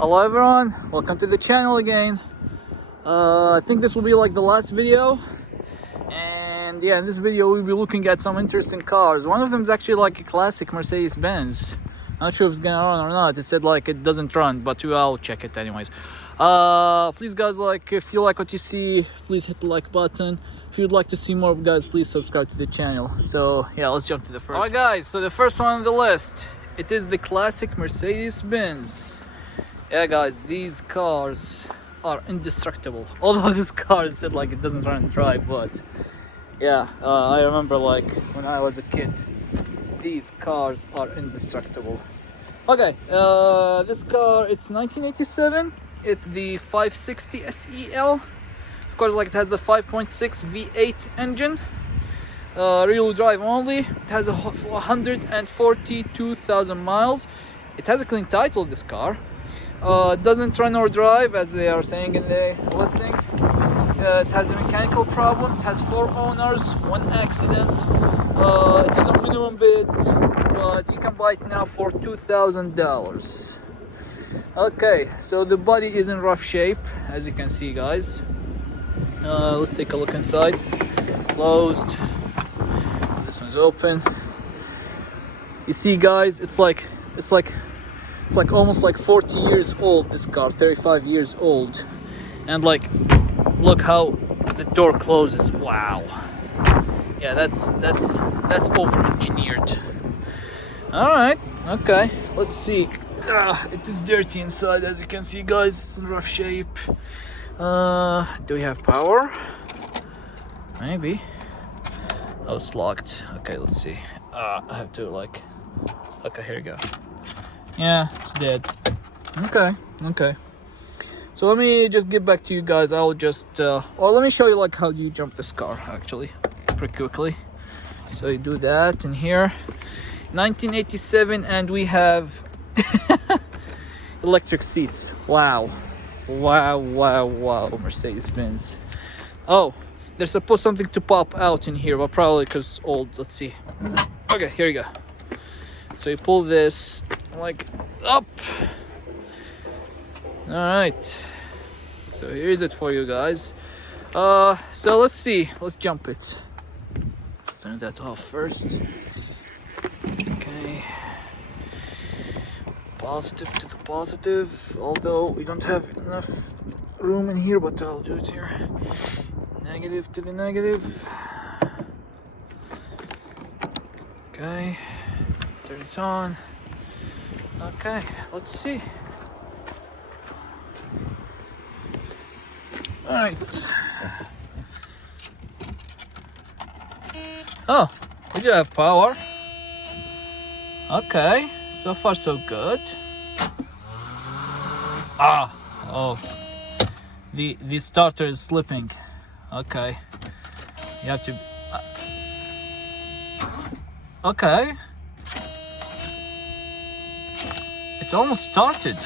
Hello everyone, welcome to the channel again. I think this will be like the last video, and yeah, in this video we'll be looking at some interesting cars. One of them is actually like a classic Mercedes-Benz. Not sure if it's gonna run or not. It said like it doesn't run, but I'll check it anyways. Please guys, like if you like what you see, please hit the like button. If you'd like to see more, guys, please subscribe to the channel. So yeah, let's jump to the first. Alright guys, so the first one on the list, it is the classic Mercedes-Benz. Yeah guys, these cars are indestructible. Although this car said like it doesn't run and drive, but yeah, I remember like when I was a kid, these cars are indestructible. Okay, this car, it's 1987. It's the 560 SEL. Of course, like it has the 5.6 V8 engine, rear-wheel drive only. It has 142,000 miles. It has a clean title, this car. Doesn't run or drive, as they are saying in the listing. It has a mechanical problem. It has 4 owners, 1 accident. It is a minimum bid, but you can buy it now for $2,000. Okay, so the body is in rough shape, as you can see, guys. Let's take a look inside. Closed. This one's open. You see, guys, it's like almost like 40 years old, this car, 35 years old. And like, look how the door closes. Wow. Yeah, that's over-engineered. Alright, okay, let's see. It is dirty inside, as you can see, guys. It's in rough shape. Do we have power? Maybe. Oh, it's locked. Okay, let's see. I have to like... Okay, here we go. Yeah, it's dead. Okay. So let me just get back to you guys. I'll just or let me show you like how you jump this car actually pretty quickly. So you do that in here. 1987, and we have electric seats. Wow, Mercedes-Benz. Oh, there's supposed something to pop out in here, but probably because it's old. Let's see. Okay, here you go. So you pull this like up. All right, so here's it for you guys. So let's see, let's jump it. Let's turn that off first. Okay, positive to the positive, although we don't have enough room in here, but I'll do it here. Negative to the negative. Okay, turn it on. Okay, let's see. All right. Oh, we do have power. Okay, so far so good. Oh, the starter is slipping. Okay, you have to. Okay. It's almost started.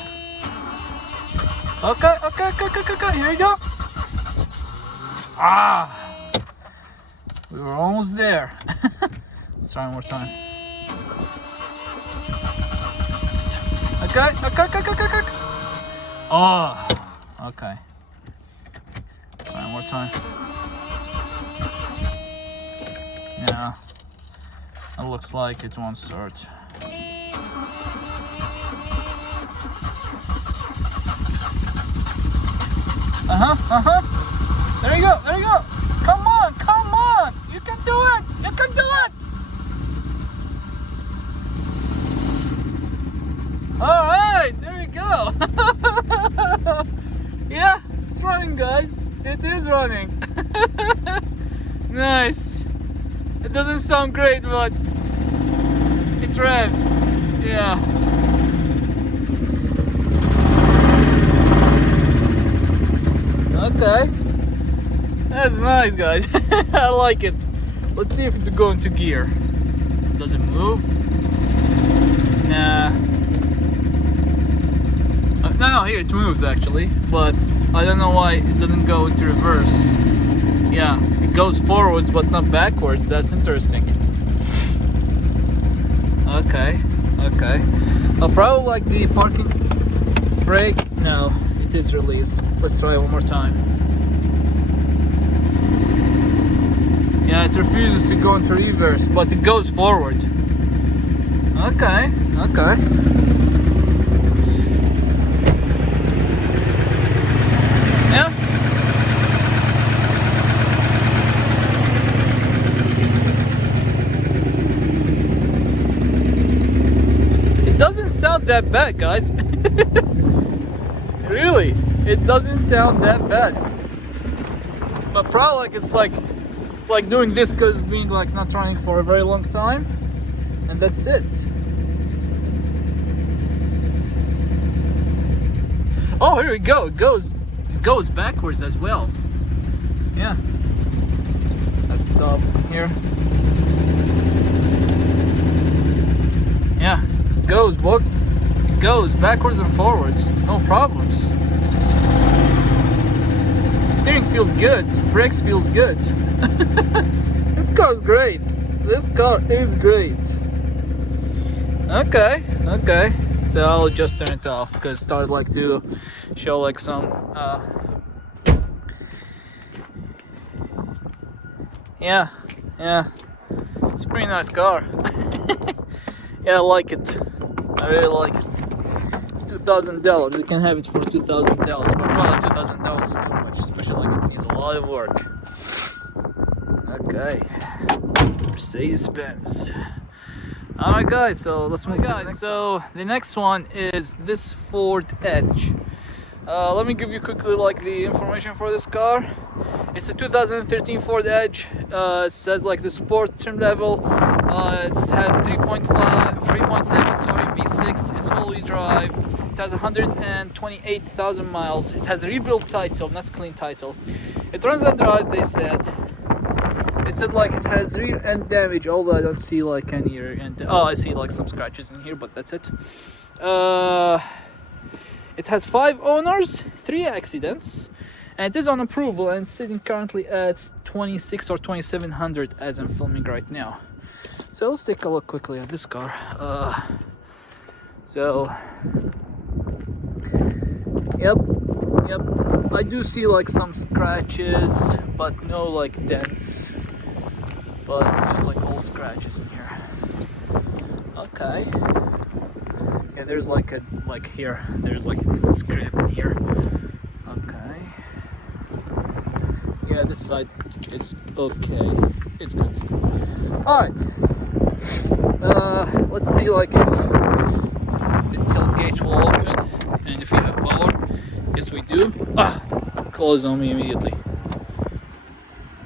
Okay, here you go. We were almost there. Let's try one more time. Okay. Oh, okay. Let's try one more time. Yeah, it looks like it won't start. There you go. Come on. You can do it. All right, there we go. Yeah, it's running, guys. It is running. Nice. It doesn't sound great, but it revs. Yeah. Okay, that's nice, guys. I like it. Let's see if it's going to gear. Does it move? Nah. No, here it moves actually, but I don't know why it doesn't go into reverse. Yeah, it goes forwards but not backwards. That's interesting. Okay. I'll probably like the parking Brake, no, it is released. Let's try it one more time. Yeah, it refuses to go into reverse, but it goes forward. Okay, okay. Yeah. It doesn't sound that bad, guys. Really, it doesn't sound that bad. But probably it's like doing this because being like not running for a very long time, and that's it. Oh, here we go. It goes backwards as well. Yeah. Let's stop here. Yeah, it goes backwards and forwards, no problems. Steering feels good, brakes feels good. This car is great. This car is great. Okay, okay. So I'll just turn it off because it started like to show like some yeah, it's a pretty nice car. Yeah, I like it. I really like it. It's $2,000. You can have it for $2,000, but probably $2,000 is too much, especially like it needs a lot of work. Okay, Mercedes-Benz. Alright guys, so let's move to the next one. The next one is this Ford Edge. Let me give you quickly like the information for this car. It's a 2013 Ford Edge. It says like the sport trim level. It has 3.7 V6. It's all-wheel drive. It has 128,000 miles. It has a rebuilt title, not clean title. It runs and drives, they said. It said like it has rear end damage, although I don't see like any rear end. Oh, I see like some scratches in here, but that's it. It has 5 owners, 3 accidents, and it is on approval and sitting currently at 26 or 2700 as I'm filming right now. So let's take a look quickly at this car. Yep, I do see like some scratches, but no like dents. But it's just like all scratches in here. Okay. Yeah, there's like here. There's like a scrape in here. Okay. Yeah, this side is okay. It's good. Alright. Let's see like if the tailgate will open and if we have power. Yes, we do. Close on me immediately.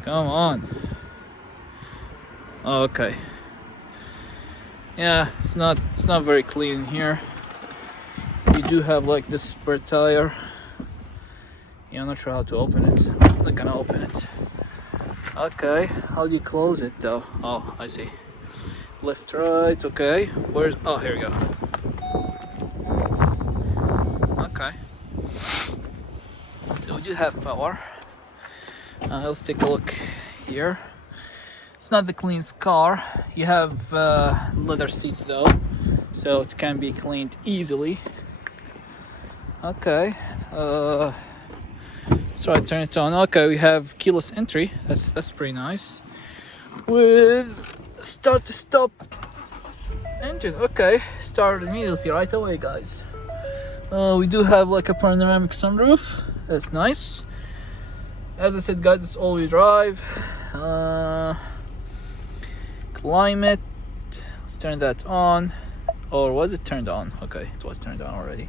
Come on. Okay. Yeah, it's not very clean here. We do have like this spare tire. Yeah, I'm not sure how to open it. I'm not gonna open it. Okay, how do you close it though? Oh, I see. Left, right, okay. Where's, oh, here we go. Okay. So we do have power. Let's take a look here. It's not the cleanest car. You have leather seats though, so it can be cleaned easily. Okay. So I turn it on. Okay, we have keyless entry. That's pretty nice. With start to stop engine. Okay, start immediately right away, guys. We do have like a panoramic sunroof. That's nice. As I said, guys, it's all-wheel drive. Climate. Let's turn that on. Or was it turned on? Okay, it was turned on already.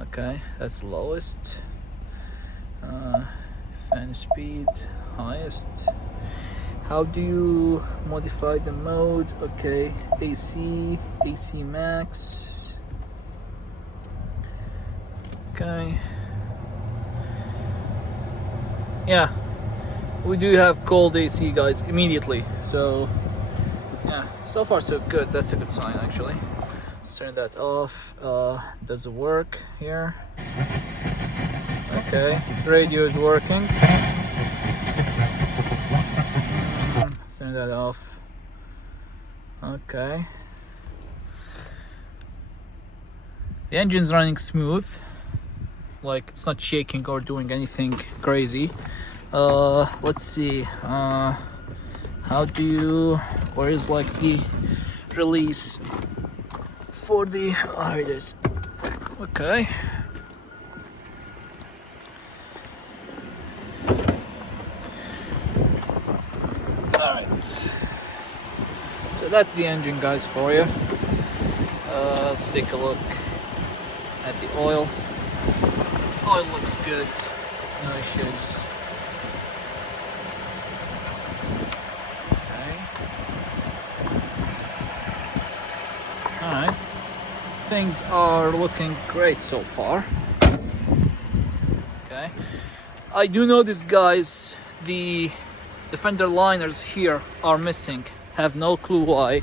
Okay, that's the lowest. Fan speed, highest. How do you modify the mode? Okay, AC max. Okay. Yeah, we do have cold AC, guys, immediately. So, yeah, so far so good. That's a good sign, actually. Let's turn that off. Does it work here? Okay, radio is working. Let's turn that off. Okay. The engine's running smooth. Like it's not shaking or doing anything crazy. Let's see. Where is like the release for the, here it is. Okay. Alright. So that's the engine, guys, for you. Let's take a look at the oil. Oil looks good. No issues. Alright, things are looking great so far. Okay, I do notice, guys, the fender liners here are missing. Have no clue why.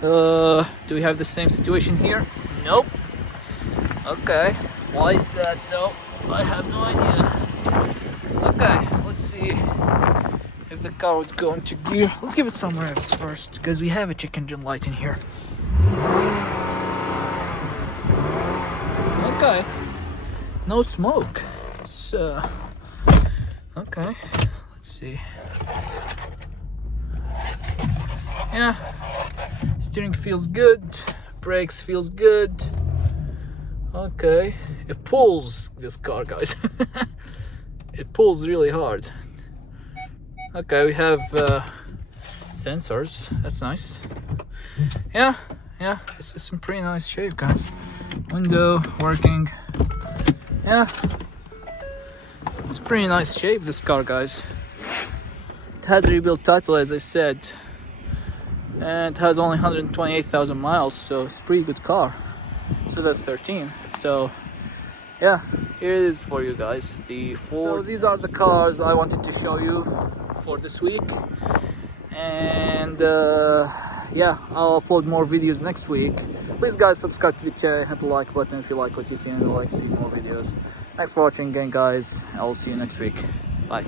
Do we have the same situation here? Nope. Okay, why is that though? I have no idea. Okay, let's see if the car would go into gear. Let's give it some revs first, because we have a check engine light in here. Okay, no smoke. It's okay. Let's see. Yeah, steering feels good. Brakes feels good. Okay, it pulls, this car, guys. It pulls really hard. Okay, we have sensors. That's nice. Yeah, it's in pretty nice shape, guys. Window working. Yeah, it's a pretty nice shape, this car, guys. It has a rebuilt title, as I said, and it has only 128,000 miles, so it's a pretty good car. So that's 13. So yeah, here it is for you guys, the Ford. So these are the cars I wanted to show you for this week, and yeah, I'll upload more videos next week. Please, guys, subscribe to the channel, hit the like button if you like what you see and you'd like to see more videos. Thanks for watching again, guys. I'll see you next week. Bye.